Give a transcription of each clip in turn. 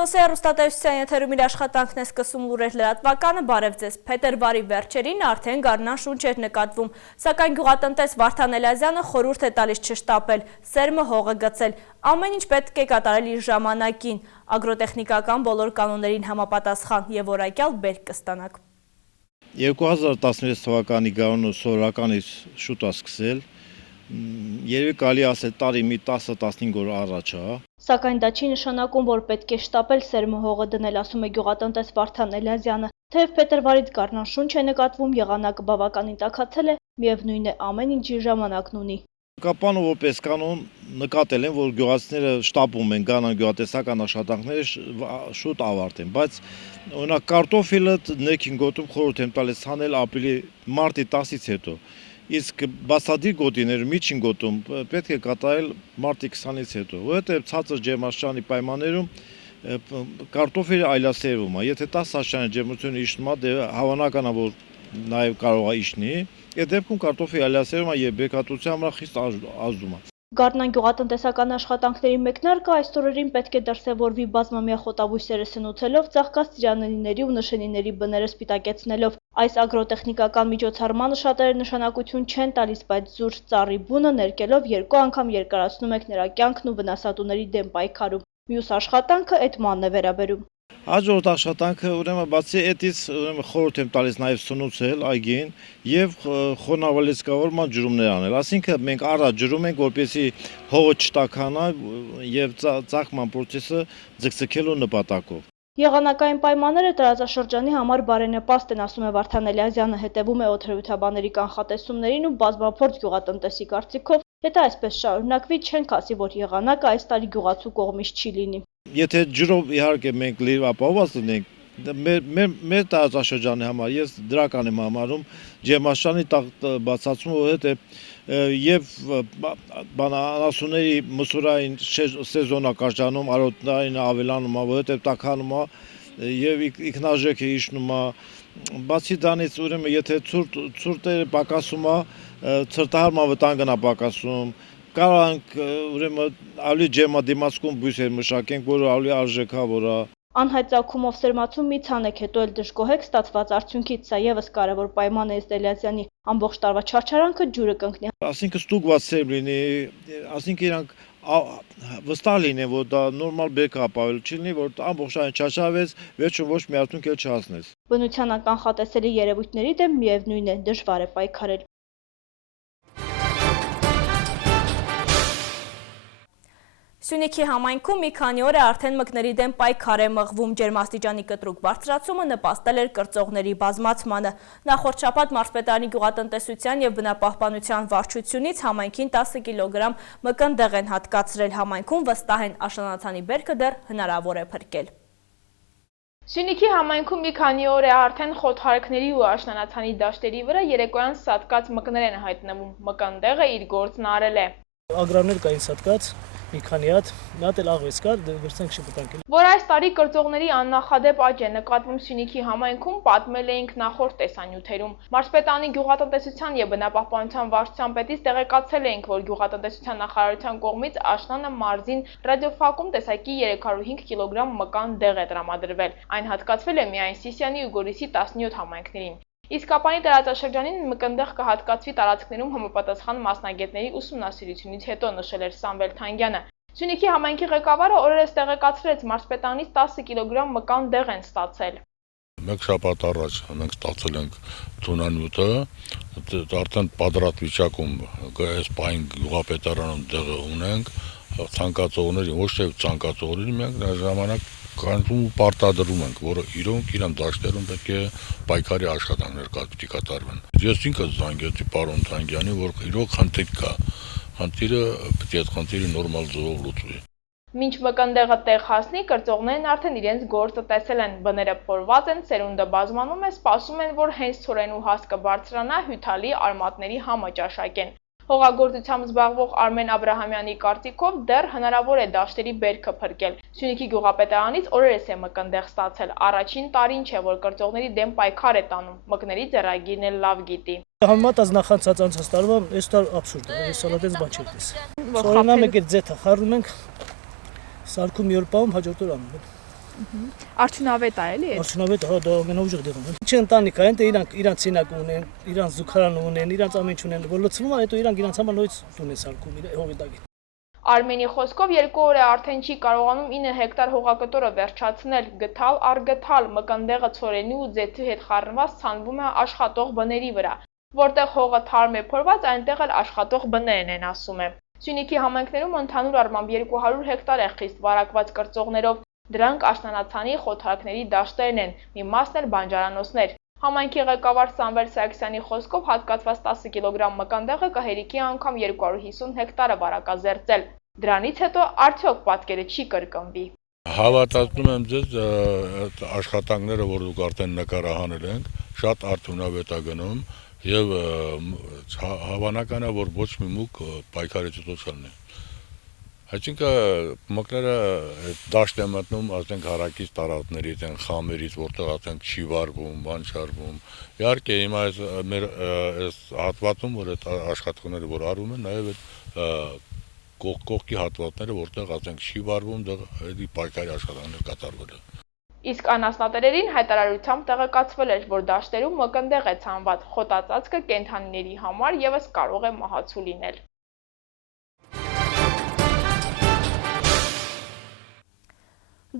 Սոսիա հեռուստատեսության եթերում իր աշխատանքն է սկսում լուրեր լրատվականը, բարև ձեզ։ Փետրվարի վերջերին արդեն գարնան շունչ էր նկատվում, սակայն գյուղատնտես Վարդան Էլիազյանը խորհուրդ է տալիս չշտապել, սերմը հողը գցել, ամեն ինչ պետք է կատարել իր ժամանակին, ագրոտեխնիկական բոլոր կանոններին համապատասխան եւ որակյալ բերք կստանաք։ 2016 թվականի գարունը սովորականից շուտ է սկսել, երևի կարելի ասել տարի մի 10-15 օր առաջ է։ Սակայն դա չի նշանակում, որ պետք է շտապել սերմը հողը դնել, ասում է գյուղատնտես Վարդան Էլիազյանը։ Թեև փետրվարից գարնան շունչ է նկատվում, եղանակը բավականին տաքացել է, միևնույն է ամեն ինչ իր ժամանակն ունի։ Կապանը որպես կանոն նկատել են, որ գյուղացիները շտապում են գարնան գյուղատնտեսական աշխատանքները շուտ ավարտեն, բայց օրինակ կարտոֆիլը ներքին գոտում խորհուրդ եմ տալիս հանել ապրիլի մարտի 10-ից հետո, իսկ բացադիր գոտիները միջին գոտում պետք է կատարել մարտի 20-ից հետո, որովհետև ցածր ջերմաստիճանի պայմաններում կարտոֆիլը այլասերվում է, եթե 10 աստիճանի ջերմություն իջնում է, հավանական է, որ նաև կարող է իջնի, այդ դեպքում կարտոֆիլը այլասերվում է եւ բերքատվության համար խիստ ազդում է։ Գարնան գյուղատնտեսական աշխատանքների մեկնարկը այս օրերին պետք է դրսևորվի բազմամյա խոտաբույսերը սնուցելով, ծաղկած ծիրանենիների ու նշանիների բները սպիտակեցնելով։ Այս ագրոտեխնիկական միջոցառմանը շատերը նշանակություն չեն տալիս, բայց զուր ծառի բունը ներկելով 2 անգամ երկարացնում եք նրա կյանքն ու վնասատուների դեմ պայքարում։ Մյուս աշխատանքը էդմանն է վերաբերում։ Հաջորդ աշխատանքը ուրեմն բացի այդից խորհուրդ եմ տալիս նաև սնուցել այգին եւ խոնավալեցկավորման ջրումներ անել։ Այսինքն մենք առաջ ջրում ենք, որպեսզի հողը չտաքանա եւ ծաղկման process-ը ձգձգելու նպատակով։ Եղանակային պայմանները տարածաշրջանի համար բարենպաստ են, ասում է Վարդան Էլիազյանը, հետևում է օդերևութաբանների կանխատեսումներին ու բազմափորձ գյուղատնտեսի կարծիքով, եթե այսպես շարունակվի, չենք ասի, որ եղանակը այս տարի գյուղացու կողմից չի լինի։ Եթե ջրով իհարկե մենք լիվ ապահովված լինենք, մեր տարածաշրջանի համար ես դրական եմ համարում ջերմաստիճանի բացացումը, որովհետև եւ բանասունների մսուրային սեզոնակաշրջանում արոտային ավելանում է, որովհետև տաքանում է եւ ինքնաժեքը իջնում է։ Բացի դրանից ուրեմն եթե ցուրտերը պակասում է, ցրտահարման վտանգն է պակասում, կարող ենք ուրեմն ավելի ջերմադիմացկուն բույսեր մշակենք, որը ավելի արժեքավոր է։ Անհայտ ծագումով սերմացում մի ցանեք, հետո էլ դժգոհեք ստացված արդյունքից, սա եւս կարևոր պայման է Էլիազյանի, ամբողջ տարվա չարչարանքը ջուրը կընկնի։ Այսինքն ստուգված սերմ լինի, այսինքն իրանք վստահ լինեն, որ դա նորմալ բերք ապահովել չի լինի, որ ամբողջային չարչարվեց, վերջում ոչ մի արդյունք էլ չհասնեց։ Բնության անկանխատեսելի երևույթների դեմ միևնույն է դժվար է պայքարել։ Սյունիքի համայնքում մի քանի օր է արդեն մկների դեմ պայքար է մղվում, ջերմաստիճանի կտրուկ բարձրացումը նպաստել էր կրծողների բազմացմանը։ Նախորդ շաբաթ Մարզպետարանի գյուղատնտեսության և բնապահպանության վարչությունից համայնքին 10 կիլոգրամ մկնդեղ են հատկացրել, համայնքում վստահ են աշնանացանի բերքը դեռ հնարավոր է փրկել։ Սյունիքի համայնքում մի քանի օր է արդեն խոթարքների ու աշնանացանի դաշտերի վրա երեկոյան սատկած մկներ են հայտնվում, մկնդեղը իր գործն արել է։ Ագրարներ կային սատկած, մի քանի հատ, մի հատ էլ աղվես կար, վերցանք շպտանք։ Որ այս տարի կրծողների աննախադեպ աճ է նկատվում Սյունիքի համայնքում, պատմել էինք նախորդ տեսանյութերում։ Մարզպետարանի գյուղատնտեսության և բնապահպանության վարչության պետից տեղեկացել էինք, որ գյուղատնտեսության նախարարության կողմից աշնանը մարզին ռադիոֆակում տեսակի 305 կիլոգրամ մկան դեղ է տրամադրվել։ Այն հատկացվել է միայն Սիսիանի ու Գորիսի 17 համայնքներին։ Իսկ Ապանի տարածաշրջանին մկնդեղ կհատկացվի տարածքներում համապատասխան մասնագետների ուսումնասիրությունից հետո, նշել էր Սամվել Թանգյանը։ Սյունիքի համայնքի ղեկավարը օրերս տեղեկացրեց, մարզպետարանից 10 կիլոգրամ մկան դեղ են ստացել։ Մեկ շաբաթ առաջ մենք ստացել ենք թունանյութը, արդեն պատրաստ վիճակում այս պահին գյուղապետարանում դեղը ունենք, ցանկացողներին, ոչ թե ցանկացողներին մենք ժամանակ կանչում ու պարտադրում ենք, որը իրոք իրան դաշտերում պետք է պայքարի աշխատանքներ կատարվեն։ Ես ինքս զանգեցի պարոն Թանգյանին, որ իրոք խնդիր կա, խնդիրը պետք է այդ խնդիրը նորմալ ձևով լուծվի։ Մինչ մկնդեղը տեղ հասնի, կրծողներն արդեն իրենց գործը տեսել են, բները փորված են, սերունդը բազմանում է, սպասում են, որ հենց ցորենու հաս կբարձրանա, հյութալի արմատների համը ճաշակեն։ Հողագործությամբ զբաղվող Արմեն Աբրահամյանի կարծիքով դեռ հնարավոր է դաշտերի բերքը փրկել։ Սյունիքի գյուղապետարանից օրերս է մկնդեղ ստացել, առաջին տարին չէ, որ կրծողների դեմ պայքար է տանում, մկների ձեռագիրն էլ լավ գիտի։ Համեմատած նախանցած անցած տարվա այս տար աբսուրդ է, ես սալատես բան չեմ տեսել։ Օրինակ մեկ է ձեթը խառնում ենք, սարքում մի օր պահում, հաջորդ օր անում ենք։ Արդյունավետ է էլի։ Արդյունավետ հա դա ամենաուժեղ դեղում է։ Ինչ ընտանիք է, այնտեղ իրանք ցինակ ունեն, իրանք զուգարան ունեն, իրանք ամեն ինչ ունեն, որ լցվում է, հետո իրանք իրենց համար նույնց տուն է սարքում հողի տակին։ Արմենի խոսքով 2 օր է արդեն չի կարողանում 9 հեկտար հողակտորը վերջացնել, գտալ առ գտալ, մկնդեղը ցորենի ու ձեթի հետ խառնված ցանվում է աշխատող բների վրա, որտեղ հողը թարմ է փորված, այնտեղ էլ աշխատող բներն են, ասում է։ Սյունիքի համայնքներում ընդհանուր առմամբ 200 հեկտար է խիստ վարակված կրծողներով, դրանք աշնանացանի խոթարակների դաշտերն են, մի մասն էլ բանջարանոցներ։ Համայնքի ղեկավար Սամվել Սարգսյանի խոսքով հատկացված 10 կիլոգրամ մկնդեղը կհերիքի անգամ 250 հեկտարը վարակազերծել։ Դրանից հետո արդյոք պատկերը չի կրկնվի։ Հավատացնում եմ ձեզ աշխատանքները, որ դուք արդեն նկարահանել ենք, շատ արդյունավետ է գնում եւ հավանական է, որ ոչ մի մուկ պայքարից հետո չլինի։ Այսինքն մկները դաշտ է մտնում, ասենք հարակից տարածքներից, այն խամերից, որտեղ ասենք չի վարվում, բան չարվում։ Իհարկե հիմա այս մեր այս հատվածում, որ այդ աշխատանքները որ արվում են, նաև այդ կողքի հատվածները, որտեղ ասենք չի վարվում, դա պայքարի աշխատանքներ կատարվել է։ Իսկ անասնատերերին հայտարարությամբ տեղեկացվել էր, որ դաշտերում մկնդեղ է ցանված, խոտածածկը կենդանիների համար եւս կարող է մահացու լինել։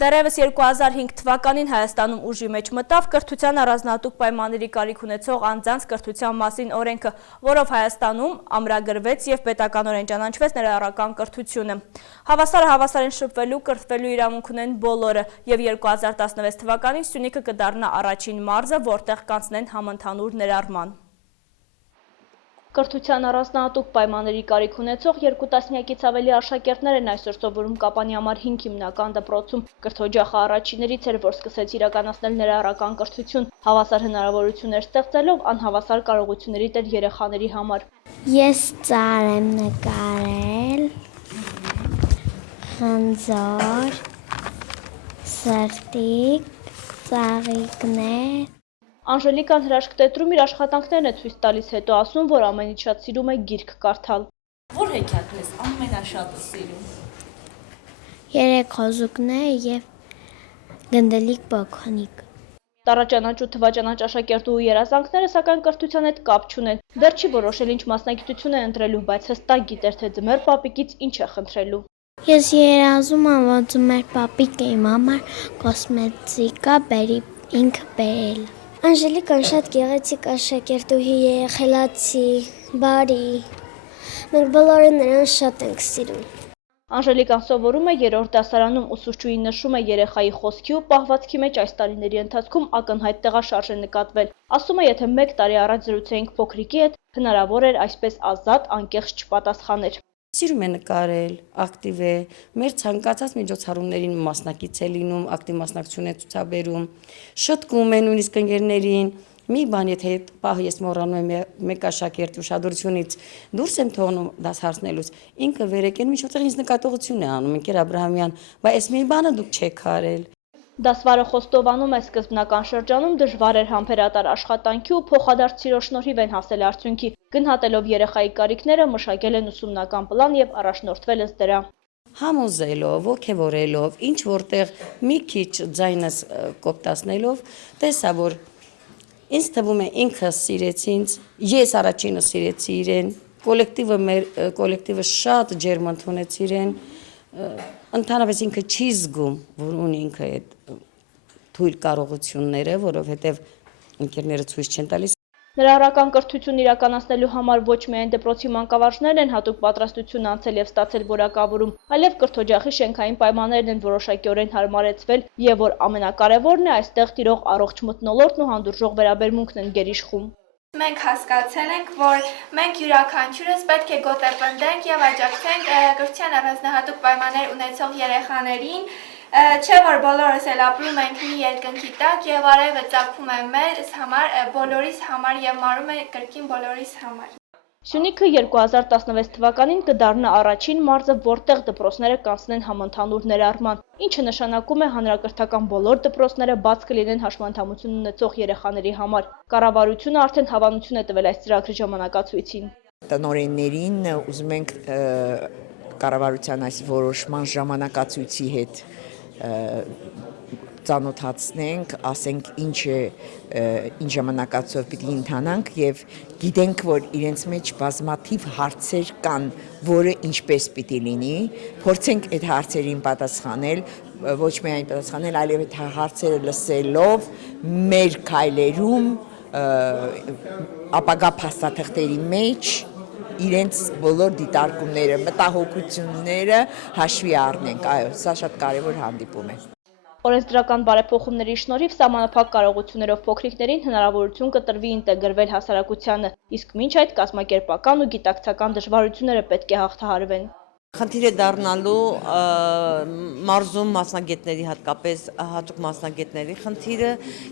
Դեռևս 2005 թվականին Հայաստանում ուժի մեջ մտավ կրթության առանձնահատուկ պայմանների կարիք ունեցող անձանց կրթության մասին օրենքը, որով Հայաստանում ամրագրվեց եւ պետականորեն ճանաչվեց ներառական կրթությունը։ Հավասարը հավասարին շփվելու, կրթվելու իրավունք ունեն բոլորը եւ 2016 թվականին Սյունիքը կդառնա առաջին մարզը, որտեղ կանցնեն համընդհանուր ներառման։ Կրթության առանձնահատուկ պայմանների կարիք ունեցող 2 տասնյակից ավելի աշակերտներ են այսօր սովորում Կապանի համար 5 հիմնական դպրոցում։ Կրթօջախը առաջիներից էր, որ սկսեց իրականացնել ներառական կրթություն, հավասար հնարավորություններ ստեղծելով անհավասար կարողությունների տեր երեխաների համար։ Ես ծառ եմ նկարել, խնձոր, սրտիկ, ծաղիկներ։ Անժելիկան հրաշք տետրում իր աշխատանքներն է ցույց տալիս, հետո ասում, որ ամենից շատ սիրում է գիրք կարդալ։ Որ հեքիաթն ես ամենաշատը սիրում։ 3 խոզուկներ եւ գնդելիկ բոքոնիկ։ Տառաճանաչ ու թվաճանաչ աշակերտու երազանքները սակայն կրթության հետ կապ չունեն։ Դեռ չի որոշել ինչ մասնագիտություն է ընտրելու, բայց հստակ գիտեր, թե ձմեռ պապիկից ինչ է խնդրելու։ Ես երազում եմ, որ ձմեռ պապիկը իմ համար կոսմետիկա բերի ինքը բերել։ Անժելիկան շատ գեղեցիկ աշակերտուհի է, խելացի, բարի։ Մենք բոլորը նրան շատ ենք սիրում։ Անժելիկան սովորում է 3-րդ դասարանում, ուսուցչուհին նշում է երեխայի խոսքի ու պահվածքի մեջ այս տարիների ընթացքում ակնհայտ տեղաշարժ է նկատվել։ Ասում է, եթե 1 տարի առաջ զրուցեինք փոքրիկի հետ, հնարավոր էր այսպես ազատ, անկեղծ չպատասխաներ։ Սիրում է նկարել, ակտիվ է, մեր ցանկացած միջոցառումներին մասնակից է լինում, ակտիվ մասնակցություն է ցուցաբերում, շտկում է նույնիսկ ընկերներին, մի բան եթե պահ ես մոռանում եմ մեկ աշակերտի ուշադրությունից դուրս եմ թողնում դաս հարցնելուց, ինքը վերեկեն միջոցով ինձ նկատողություն է անում, ընկեր Աբրահամյան, բայց այս մի բանը դուք չեք արել։ Դասվարը խոստովանում է սկզբնական շրջանում դժվար էր համբերատար աշխատանքի ու փոխադարձ սիրո շնորհիվ են հասել արդյունքի, գնահատելով երեխայի կարիքները մշակել են ուսումնական պլան եւ առաջնորդվել ըստ դրա։ Համոզելով, ոգևորելով, ինչ որտեղ մի քիչ ձայնս կոպտացնելով, տեսա, որ ինձ թվում է ինքը սիրեց ինձ, ես առաջինը սիրեցի իրեն, կոլեկտիվը շատ ջերմ ընդունեց իրեն, ընդհանրապես ինքը չի զգում, որ ունի ինքը այդ թույլ կարողությունները, որովհետև ընկերները ցույց չեն տալիս։ Ներառական կրթություն իրականացնելու համար ոչ միայն դպրոցի մանկավարժներն են հատուկ պատրաստություն անցել եւ ստացել որակավորում, այլև կրթօջախի շենքային պայմաններն են որոշակիորեն հարմարեցվել եւ որ ամենակարևորն է այստեղ տիրող առողջ մթնոլորտն ու հանդուրժող վերաբերմունքն են գերիշխում։ Մենք հասկացել ենք, որ մենք յուրաքանչյուրս պետք է գոտեպնդենք եւ աջակցենք կրթության առանձնահատուկ պայմաններ ունեցող երեխաներին, չէ՞ որ բոլորս էլ ապրում ենք մի երկնքի տակ եւ արևը ծագում է մեզ համար, բոլորիս համար եւ մարում է կրկին բոլորիս համար։ Սյունիքը 2016 թվականին կդառնա առաջին մարզը, որտեղ դպրոցները կանցնեն համընդհանուր ներառման, ինչը նշանակում է հանրակրթական բոլոր դպրոցները բաց կլինեն հաշմանդամություն ունեցող երեխաների համար։ Կառավարությունը արդեն հավանություն է տվել այս ծրագրի ժամանակացույցին։ Տնօրեններին ուզում ենք կառավարության այս որոշման ժամանակացույցի հետ ծանոթացնենք, ասենք ինչ ժամանակացով պիտի ընթանանք եւ գիտենք, որ իրենց մեջ բազմաթիվ հարցեր կան, որը ինչպես պիտի լինի, փորձենք այդ հարցերին պատասխանել, ոչ միայն պատասխանել, այլև այդ հարցերը լսելով մեր քայլերում ապագա փաստաթղթերի մեջ իրենց բոլոր դիտարկումները, մտահոգությունները հաշվի առնենք, այո, սա շատ կարևոր հանդիպում է։ Օրենսդրական բարեփոխումների շնորհիվ սահմանափակ կարողություններով փոքրիկներին հնարավորություն կտրվի ինտեգրվել հասարակությանը, իսկ մինչ այդ կազմակերպական ու գիտակցական դժվարությունները պետք է հաղթահարվեն։ Խնդիր է դառնալու մարզում մասնագետների, հատկապես հատուկ մասնագետների խնդիրը,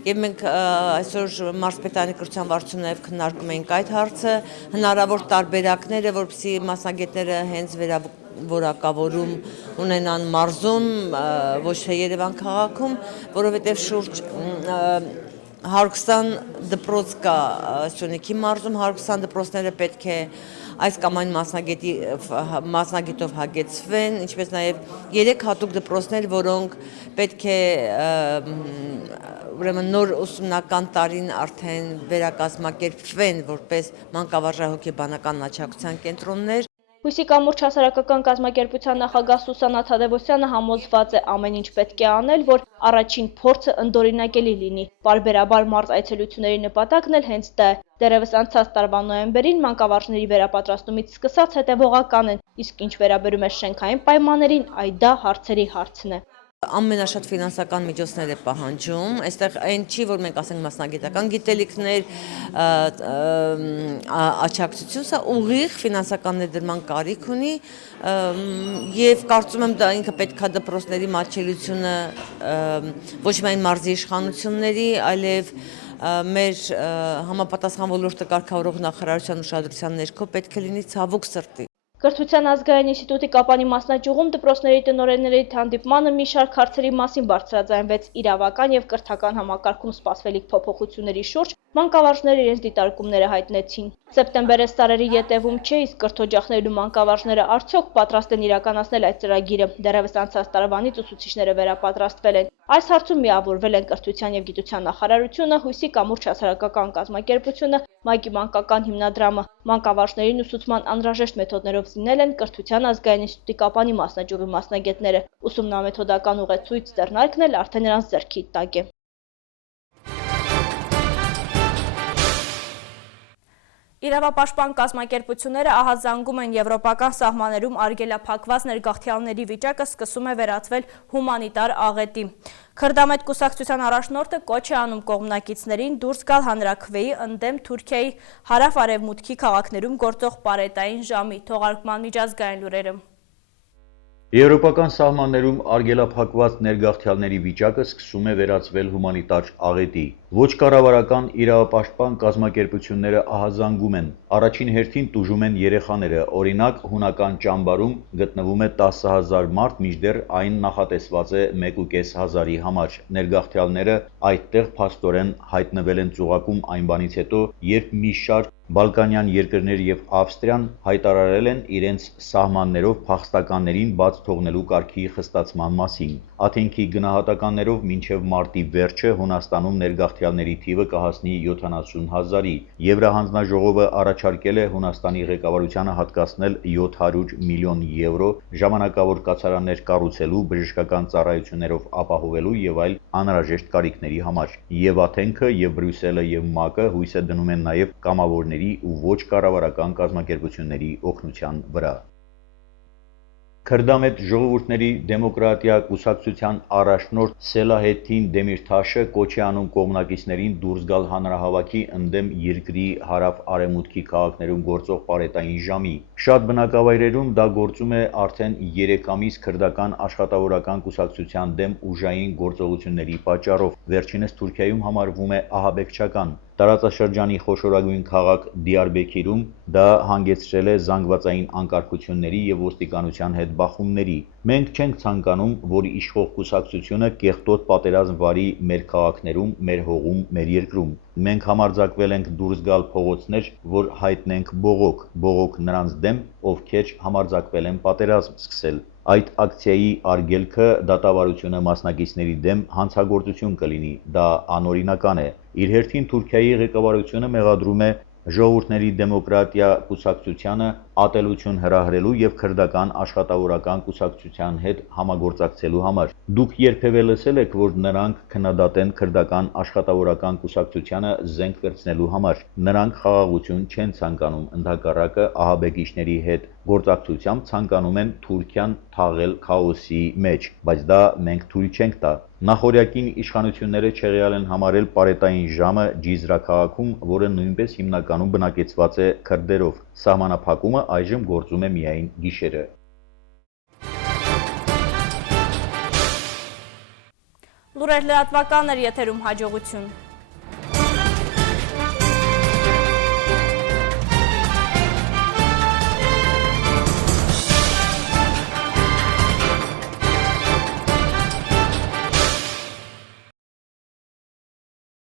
եւ մենք այսօր մարզպետարանի կրթության վարչությունն նաև քննարկում ենք այդ հարցը, հնարավոր տարբերակները, որպեսզի մասնագետները հենց որակավորում ունենան մարզում, ոչ թե Երևան քաղաքում, որովհետև շուրջ 120 դպրոց կա Սյունիքի մարզում, 120 դպրոցները պետք է այս կամ այն մասնագետով հագեցվեն, ինչպես նաև 3 հատուկ դպրոցներ, որոնք պետք է ուրեմն նոր ուսումնական տարին արդեն վերակազմակերպվեն որպես մանկավարժահոգեբանական աջակցության կենտրոններ։ Հույսի կամուրջ հասարակական կազմակերպության նախագահ Սուսաննա Թադևոսյանը համոզված է ամեն ինչ պետք է անել, որ առաջին փորձը ընդօրինակելի լինի։ Պարբերաբար մարզ այցելությունների նպատակն էլ հենց դա է։ Դեռևս անցած տարվա նոյեմբերին մանկավարժների վերապատրաստումից սկսած հետևողական են, իսկ ինչ վերաբերում է շենքային պայմաններին, այ դա հարցերի հարցն է։ Ամենաշատ ֆինանսական միջոցներ է պահանջում, այստեղ այն չի, որ մենք ասենք մասնագիտական գիտելիքներ, աջակցություն, սա ուղիղ ֆինանսական ներդրման կարիք ունի եւ կարծում եմ դա ինքը պետքա դպրոցների մատչելիությունը ոչ միայն մարզի իշխանությունների, այլև մեր համապատասխան ոլորտը կարգավորող նախարարության ուշադրության ներքո պետք է լինի ցավոք սրտի։ Կրթության ազգային ինստիտուտի Կապանի մասնաճյուղում դպրոցների տնօրենների հանդիպմանը մի շարք հարցերի մասին բարձրաձայնվեց իրավական եւ կրթական համակարգում սպասվելիք փոփոխությունների շուրջ, մանկավարժները իրենց դիտարկումները հայտնեցին։ Սեպտեմբերից տարերի ետևում չէ, իսկ կրթօջախներն ու մանկավարժները արդյոք պատրաստ են իրականացնել այդ ծրագիրը։ Դեռևս անցած տարվանից ուսուցիչները վերապատրաստվել են։ Այս հարցում միավորվել են կրթության եւ գիտության նախարարությունը, Հույսի կամուրջ հասարակական կազմակերպությունը, ՄԱԿ-ի մանկական հիմնադրամը։ Մանկավարժներին ուսուցման անհրաժեշտ մեթոդներով զինել են Կրթության ազգային ինստիտուտի Կապանի մասնաճյուղի մասնագետները։ Ուսումնամեթոդական ուղեցույց ձեռնարկն էլ արդեն նրանց ձեռքի տակ է։ Իրավապաշտպան կազմակերպությունները ահազանգում են եվրոպական սահմաններում արգելափակված ներգաղթյալների վիճակը սկսում է վերածվել հումանիտար աղետի։ Քրդամետ կուսակցության առաջնորդը կոչ է անում կողմնակիցներին դուրս գալ հանրաքվեի ընդդեմ Թուրքիայի հարավ-արևմուտքի քաղաքներում գործող պարետային ժամի։ Թողարկման միջազգային լուրերը։ Եվրոպական սահմաններում արգելափակված ներգաղթյալների վիճակը սկսում է վերածվել հումանիտար աղետի։ Ոչ կառավարական իրավապաշտպան կազմակերպությունները ահազանգում են։ Առաջին հերթին տուժում են երեխաները, օրինակ հունական ճամբարում գտնվում է 10,000 մարդ, մինչդեռ այն նախատեսված է 1,500-ի համար։ Ներգաղթյալները այդտեղ փաստորեն հայտնվել են ծուղակում այն բանից հետո, երբ մի շարք Բալկանյան երկրներ եւ Ավստրիան հայտարարել են իրենց սահմաններով փախստականներին բաց թողնելու կարգի խստացման մասին։ Աթենքի գնահատականներով մինչև մարտի վերջը Հունաստանում ներգաղթյալների թիվը կհասնի 70,000-ի։ Եվրահանձնաժողովը առաջարկել է Հունաստանի ղեկավարությանը հատկացնել 700 միլիոն եվրո ժամանակավոր կացարաններ կառուցելու, բժշկական ծառայություններով ապահովելու եւ այլ անհրաժեշտ կարիքների համար։ Եվ Աթենքը, եւ Բրյուսելը, եւ ՄԱԿ-ը հույս է դնում են նաեւ կամավորների ու ոչ կառավարական կազմակերպությունների օգնության վրա։ Քրդամետ ժողովուրդների դեմոկրատիա կուսակցության առաջնորդ Սելահեդդին Դեմիրթաշը կոչ է անում կողմնակիցներին դուրս գալ հանրահավաքի ընդդեմ երկրի հարավ-արևմուտքի քաղաքներում գործող պարետային ժամի։ Շատ բնակավայրերում դա գործում է արդեն 3 ամիս քրդական աշխատավորական կուսակցության դեմ ուժային գործողությունների պատճառով։ Վերջինս Թուրքիայում համարվում է ահաբեկչական։ Տարածաշրջանի խոշորագույն քաղաք Դիարբեքիրում դա հանգեցրել է զանգվածային անկարգությունների եւ ոստիկանության հետ բախումների։ Մենք չենք ցանկանում, որ իշխող կուսակցությունը կեղտոտ պատերազմ վարի մեր քաղաքներում, մեր հողում, մեր երկրում։ Մենք համարձակվել ենք դուրս գալ փողոցներ, որ հայտնենք բողոք նրանց դեմ, ովքեր համարձակվել են պատերազմ սկսել։ Այդ ակցիայի արգելքը դատավարությունը մասնակիցների դեմ հանցագործություն կլինի, դա անօրինական է։ Իր հերթին Թուրքիայի ղեկավարությունը մեղադրում է Ժողովուրդների դեմոկրատիա կուսակցությանը ատելություն հրահրելու եւ քրդական աշխատավորական կուսակցության հետ համագործակցելու համար։ Դուք երբևէ լսել եք, որ նրանք քննադատեն քրդական աշխատավորական կուսակցությանը զենք վերցնելու համար։ Նրանք խաղաղություն չեն ցանկանում, ընդհակառակը ահաբեկիչների հետ գործակցությամբ ցանկանում են Թուրքիան թաղել քաոսի մեջ, բայց դա մենք թույլ չենք տա։ Նախորյակին իշխանությունները չեղյալ են համարել պարետային ժամը Ջիզրա քաղաքում, որը նույնպես հիմնականում բնակեցված է քրդերով։ Սահմանափակումը այժմ գործում է միայն գիշերը։ Լուրեր լրատվականներ եթերում հաջողություն։